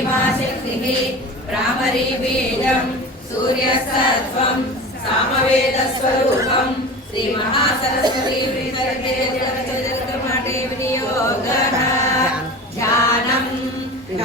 धीमा शक्तिः भ्रामरी बीजं सूर्यसत्त्वं सामवेदस्वरूपं श्रीमहासरस्वती वितरते जगत्कर्माटे विनियोगः ध्यानं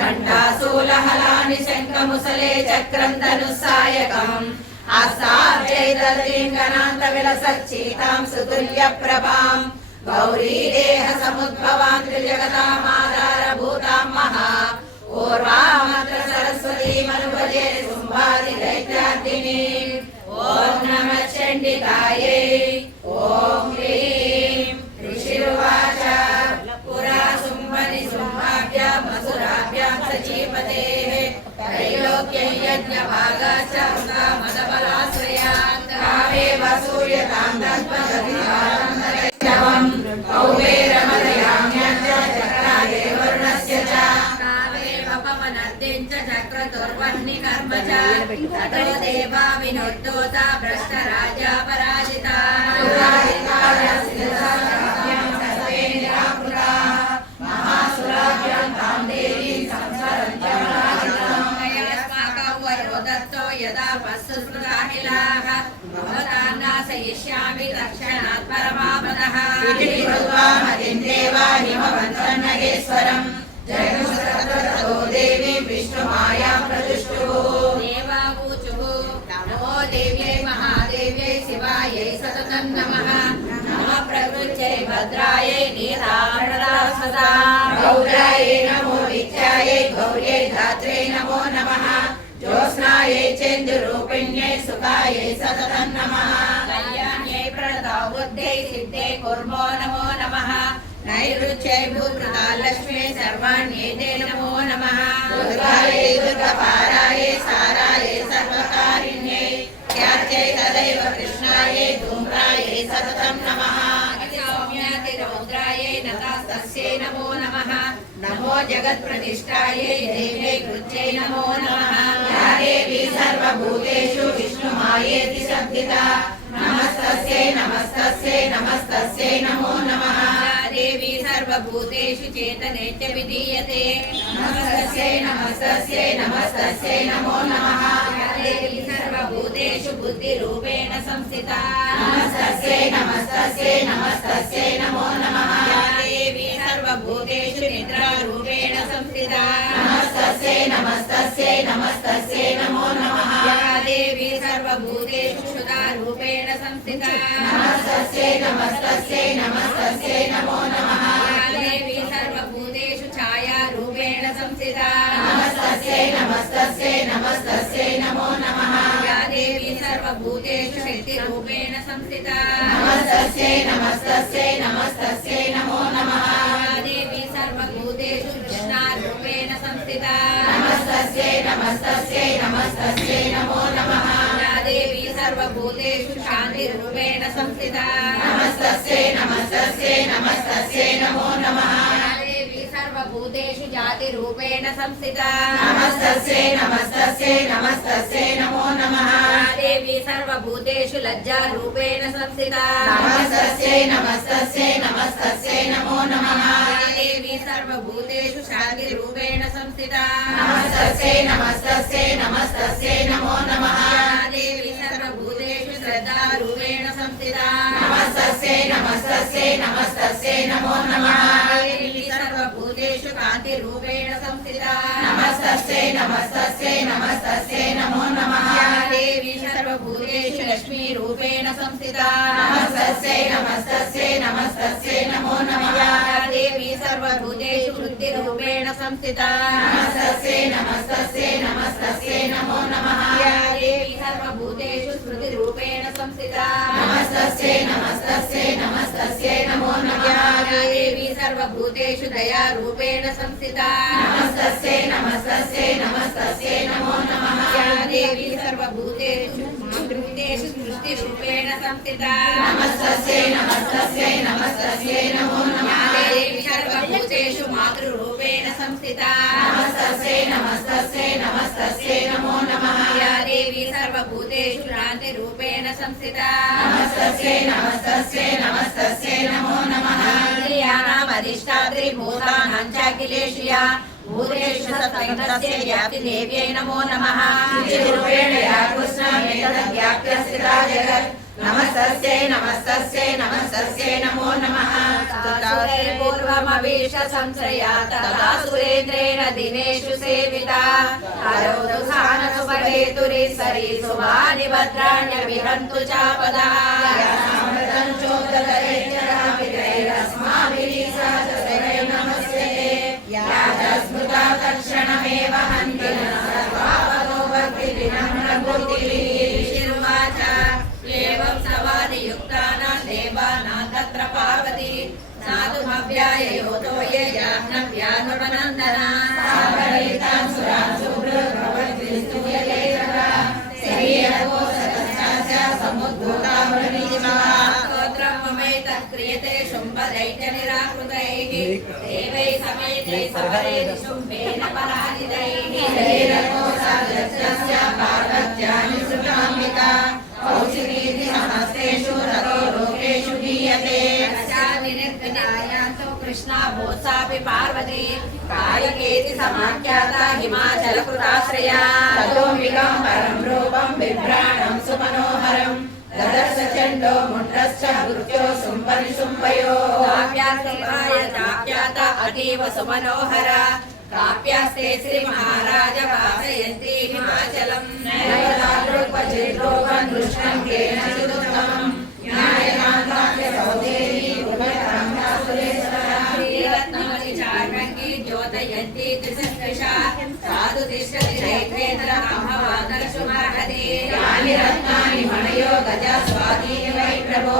घण्टासूलहलानि शङ्खमुसले चक्रं धनुस्सायकम् आस्ताब्जैतर्लिङ्गनान्तविलसच्चीतां सुतुल्यप्रभां गौरी देहसमुद्भवां त्रिजगतामाधारभूतां महा ऊर्वामत्र सरस्वतीमनुभजे शुम्भादिदैत्यादिनी ॐ नमः चण्डिकायै ॐ ह्रीं ऋषिरुवाच पुरा शुम्भनिशुम्भाभ्याम् असुराभ्यां सचीपतेः त्रैलोक्यं यज्ञभागाश्च मदबलाश्रयात् कामेव सूर्यतां दत्तगतिभारं कौबेरमदयाम्यश्च चक्राये वरुणस्य च कामेव पवनर्दिं च चक्रतुर्वह्निकर्म च ततो देवा विनोद्योता भ्रष्टराजा पराजिताः महासुराभ्यां तां देवीं संसरन्त्यमलाजितां दत्तो यदा पश्यस्मृताहिलाः भवतां नाशयिष्यामि तत्क्षणात् परमापदः मदिन्देवा हिमवन्तन्नगेश्वरम् जयमुस्ततो देवी विष्णुमायां प्रदुष्टुः देवावूचुः नमो देव्यै महादेव्यै शिवायै सततं नमः नमः प्रकृत्यै भद्रायै नीलाभरणास्पदा गौरायै नमो विद्यायै गौर्यै धात्रे नमो नमः ज्योत्स्नायै चेन्दुरूपिण्यै सुखायै सततं नमः कल्याण्यै प्रणतौ बुद्ध्यै सिद्ध्यै कुर्मो नमो नमः नैऋत्यै भूकृता लक्ष्मी सर्वाण्यै नमो नमः दुर्गायै दुर्गपारायै सारायै सर्वकारिण्यै ख्यात्यै तदैव कृष्णायै धूम्रायै सततं नमः सौम्यातिरौद्रायै नतास्तस्यै नमो नमः नमो जगत्प्रतिष्ठायै देव्यै कृत्यै नमो नमः या देवी सर्वभूतेषु विष्णुमायेति शब्दिता नमस्तस्यै नमस्तस्यै नमस्तस्यै नमो नमः देवी सर्वभूतेषु चेतनेत्य विधीयते नमस्तस्यै नमस्तस्यै नमस्तस्यै नमो नमः देवी सर्वभूतेषु बुद्धिरूपेण संस्थिता नमस्तस्यै नमस्तस्यै नमस्तस्यै नमो नमः देवी सर्वभूतेषु निद्रारूपेण संस्थिता नमस्तस्यै नमस्तस्यै नमस्तस्यै नमो नमः देवी सर्वभूतेषु क्षुधारूपेण संस्थिता नमस्तस्यै नमस्तस्यै नमस्तस्यै नमो नमः देवी सर्वभूतेषु छायारूपेण संस्थिता नमस्तस्यै नमस्तस्यै नमस्तस्यै नमो नमः देवी सर्वभूतेषु शक्तिरूपेण संस्थिता नमस्तस्यै नमस्तस्यै नमस्तस्यै नमो नमः देवी सर्वभूतेषु कृष्णारूपेण संस्थिता नमस्तस्यै नमस्तस्यै नमस्तस्यै नमो नमः देवी सर्वभूतेषु शान्तिरूपेण संस्थिता नमस्तस्यै नमस्तस्यै नमस्तस्यै नमो नमः देवी सर्वभूतेषु जातिरूपेण संस्थिता नमस्तस्यै नमस्तस्यै नमस्तस्यै नमो नमः देवी सर्वभूतेषु लज्जारूपेण संस्थिता नमस्तस्यै नमस्तस्यै नमस्तस्यै नमो नमः देवी सर्वभूतेषु शान्तिरूपेण संस्थिता नमस्तस्यै नमस्तस्यै नमस्तस्यै नमो नमः देवी सर्वभूतेषु श्रद्धारूपेण संस्थिता नमस्तस्यै नमस्तस्यै नमस्तस्यै नमो नमः देवी सर्वभूतेषु कान्तिरूपेण संस्थिता नमस्तस्यै नमस्तस्यै नमस्तस्यै नमो नमः देवी सर्वभूतेषु लक्ष्मीरूपेण संस्थिता नमस्तस्यै नमस्तस्यै नमस्तस्यै नमो नमः देवी सर्वभूतेषु वृत्तिरूपेण संस्थिता नमस्तस्यै नमस्तस्यै नमस्तस्यै नमो नमः देवी सर्वभूतेषु स्मृतिरूपेण संस्थिता नमस्तस्यै नमस्तस्यै नमस्तस्यै नमो नमः देवी सर्वभूतेषु दयारूपेण संस्थिता नमस्तस्यै नमस्तस्यै नमस्तस्यै नमो नमः देवी सर्वभूतेषु सृष्टिरूपेण संस्थिता नमस्तस्यै नमस्तस्यै नमस्तस्यै नमो नमः देवी सर्वभूतेषु मातृरूपेण संस्थिता नमस्तस्यै नमस्तस्यै नमस्तस्यै नमो नमः देवी सर्वभूतेषु शान्तिरूपेण संस्थिता नमस्तस्यै नमस्तस्यै नमस्तस्यै नमो नमः क्रियाणामधिष्ठात्री भूतानां च अखिलेषु या भूतेषु सत्त्वस्य व्याप्तिदेव्यै नमो नमः रूपेण या कृष्णमेतद्व्याप्य स्थिता जगत् नमस्तस्यै नमस्तस्यै नमस्तस्यै नमो नमः पूर्वमवीश संश्रया तदा सुरेन्द्रेण दिनेषु सेविता हरौ दुःखानसुपवेतुरि सरि सुभानि भद्राण्यभिहन्तु चापदा स्मृता तत्क्षणमेव हन्ति सर्वापदो भक्तिर्विनम्रबुद्धिर्वाच एवं सवादियुक्तानां देवानां तत्र पार्वती साधुमव्याययोतो ये जाह्नव्यानुपनन्दना सागरहितां सुरान् सुभृद्भवद्विस्तूयते तथा शरीरको सतश्चास्य समुद्भूतामृणीमः स्तोत्रं ममैतत् क्रियते शुम्भदैत्यनिराकृतैः देवैः समेतैः सवरैः शुम्भेन पराजितैः शरीरको सतश्चास्य पार्वत्यानि सुताम्बिका कौशिकीति समस्तेषु ततो लोकेषु गीयते निर्गतायान्तो कृष्णा भूत्सापि पार्वती कालिकेति समाख्याता हिमाचलकृताश्रया ततोऽम्बिकां परं रूपं बिभ्राणं सुमनोहरं ददर्श चण्डो मुण्डश्च मृत्यो शुम्भनिशुम्भयो काव्यास्तेवाय चाप्याता अतीव सुमनोहरा काव्यास्ते श्रीमहाराज वासयन्ति हिमाचलं नैवतादृक्वचिद्रोगं दृष्टं केनचिदुत्तमं न्यायकान्तास्य सौदेवी रत्नमणिचार्वङ्गी द्योतयन्ती त्रिसहस्रशा साधु तिष्ठति दैत्रेन्द्रमहवादर्शुमर्हति यानि रत्नानि मणयो गजा स्वाधीनि वै प्रभो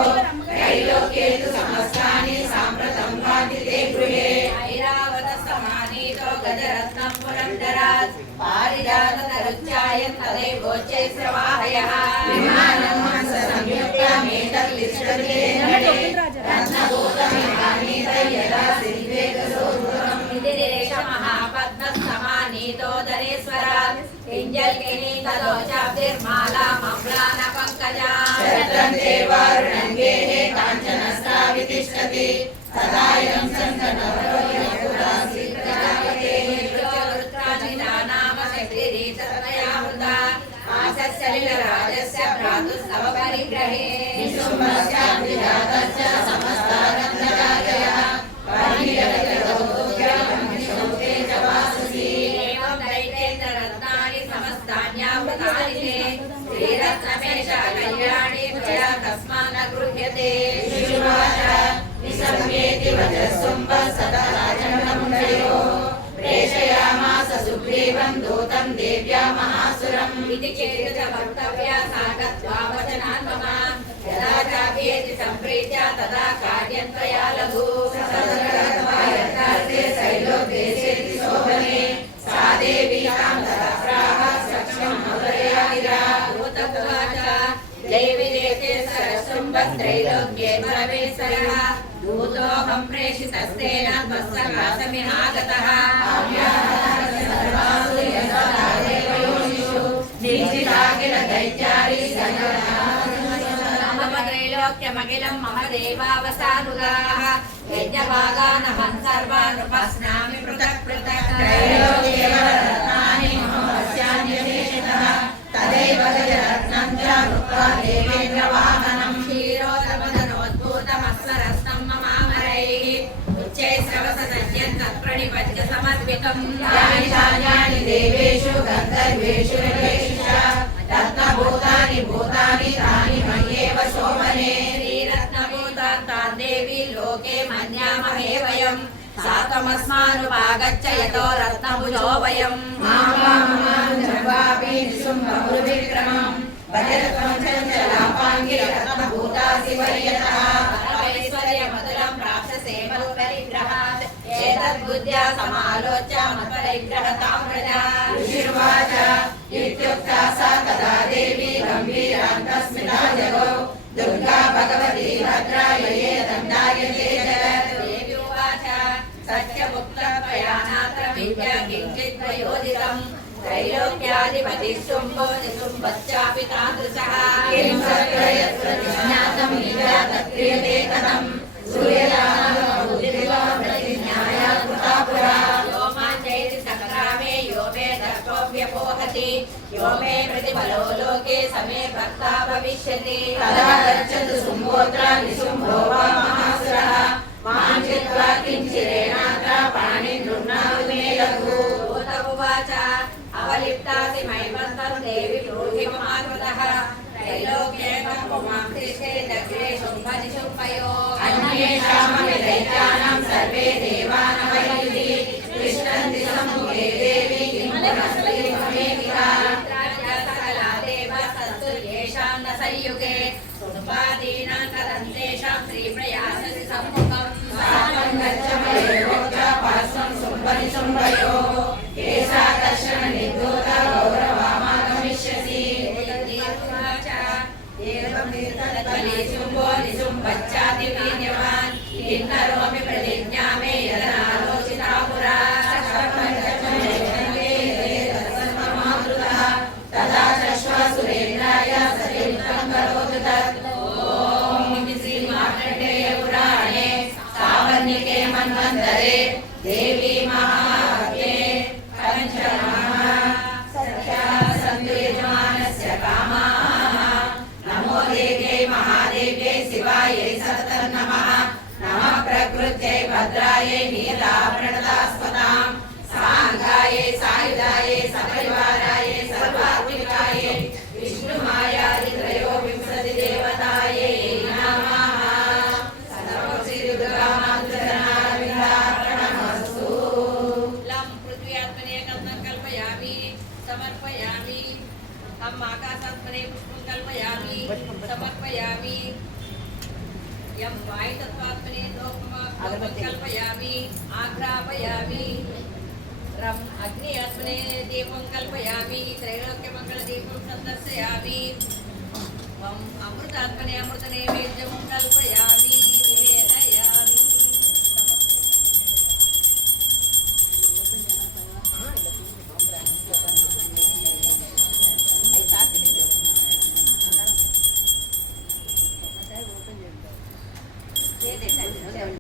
त्रैलोक्ये तु समस्तानि साम्प्रतं भाति ते गृहे ऐरावतसमानीतो गजरत्नं पुरन्दरात् पारिजाततरुच्चायन् तदैवोच्चैस्रवाहयः विमानं हंससंयुक्तमेतद्लिष्टते रत्नभूतमिहानीतं यदा सिद्वेगसोद्धुरम् इति रेशमहापद्मसमानीतोदरेश्वरात् किञ्जल्किनी तदोचाब्धिर्माला मम्लानपङ्कजा शरदन्ते वारुणङ्गेः काञ्चनस्तावितिष्ठति तदायं सन्तनवरोऽयपुरासीत्प्रजापते रुद्राजितानाम शक्तिरीततमयामृता आसस्सलिलराजस्य भ्रातुस्तव परिग्रहे निशुम्भस्याभिजातश्च समस्तारत्नराजयः परिजगतगौतुभ्यमहिषौते च वाससि एवं दैत्येन्द्ररत्नानि समस्तान्यावृतानि ते श्रीरत्नमेषा कल्याणी त्वया तस्मान्न गृह्यते शिशुवाच निशम्येति वचःसुम्भः सदा राजन्नमुनयो प्रेषयामास सुग्रीवं दूतं देव्या महासुरम् इति चेत् च वक्तव्या सा गत्वा वचनान् मम यदा चाप्येति सम्प्रीत्या तदा कार्यं त्वया लघु सदगत्वायत्तार्थे शैलोदेशेति शोभने सा देवी तां तत्राह सख्यं मधुरया गिरा भूतत्वाच दैविदेशे सरशुम्भत्रैलोक्ये परमेश्वरः दूतोऽहं प्रेषितस्तेन त्वत्सकाशमिहागतः सर्वासु यशोदा देवयोनिषु निर्जिता किल दैत्यारी मम त्रैलोक्यमखिलं मम देवावसानुगाः यज्ञभागानहं सर्वान् उपस्नामि पृथक् पृथक् त्रैलोक्येवरत्नानि मम वस्यान्यशेषितः तदैव गजरत्नं च कृत्वा देवेन्द्रवाहनं क्षीरोदमदनोद्भूतमस्वरस्तं ममामरैः उच्चैस्रवसनद्यं तत्प्रणिपत्य समर्पितं यानि चान्यानि देवेषु गन्धर्वेषु ऋषेषु च रत्नभूतानि भूतानि तानि मह्येव शोभने श्रीरत्नभूतान् देवी लोके मन्यामहे वयं सा त्वमस्मानुपागच्छ यतो रत्नभुजो वयं मामानुजवापि निशुम्भमुरुविक्रमं भजरत्वं चञ्चलापाङ्गि रत्नभूतासि वर्यतः परमैश्वर्यमधुरं प्राप्स्यसे मत्परिग्रहात् एतद्बुद्ध्या समालोच्य मत्परिग्रहतां व्रज ऋषिर्वाच इत्युक्ता सा तदा देवी गम्भीरान्तस्मिता जगौ दुर्गा भगवती भद्रायै दण्डायते जगत् देवी उवाच सत्यमुक्त्वा नात्रमित्या किञ्चित् प्रयोजितम् त्रैलोक्याधिपतिः शुम्भो निशुम्भश्चापि तादृशः किं तत्र यत्र ज्ञातं निजा तत्क्रियते कथं सूर्ययानः बुद्धिर्वा प्रतिज्ञाया कृता पुरा व्योमाञ्चैति कर्ता भविष्यति तदा गच्छतु शुम्भोऽत्र निशुम्भो वा महासुरः मां चित्वा किञ्चिरेणात्र पाणिं गृह्णातु मे लघु भूत उवाच अवलिप्तासि मयिमन्तं देवि ब्रूहि ममाकृतः त्रैलोक्येकं पुमां तिष्ठे दग्रे शुम्भनिशुम्भयोः अन्येषामपि दैत्यानां सर्वे देवानवयुधि तिष्ठन्ति सम्मुखे देवी किं पुनस्ति ममेकिका सकला देवा सत्तुर्येषां न संयुगे शुम्भादीनां कदन्तेषां श्रीप्रयाससि सम्मुखम् सात्वं गच्छ मयोक्ता पार्श्वं शुम्भनिशुम्भयोः केशाकर्षण निर्धूत गौरवामागमिष्यसि शुम्भो निशुम्भच्चाति वीर्यवान् किं करोमि प्रतिज्ञा मे यदनालोचिता पुरा तदा चश्वासुरेन्द्राय सतियुक्तं करोतु तत् ॐ श्रीमार्कण्डेय पुराणे सावर्णिके मन्वन्तरे देवी महात्म्ये पञ्चमः सत्या सन्तु यजमानस्य कामाः नमो देव्यै महादेव्यै शिवायै सततं नमः नमः प्रकृत्यै भद्रायै नीलाभरणदास्पदां साङ्गायै सायुधायै सपरिवारायै सर्वात्मिकायै विष्णुमायादित्रयोविंशति देवतायै नमः सर्वश्रीदुर्गामातृचरणारविन्दार्पणमस्तु लं पृथ्व्यात्मने गन्धं कल्पयामि समर्पयामि तं आकाशात्मने पुष्पं कल्पयामि समर्पयामि यं वायुतत्त्वात्मने धूपं कल्पयामि आघ्रापयामि रं अग्नि आत्मने दीपं कल्पयामि त्रैलोक्यमङ्गलदीपं सन्दर्शयामि अमृतात्मने अमृतनैवेद्यं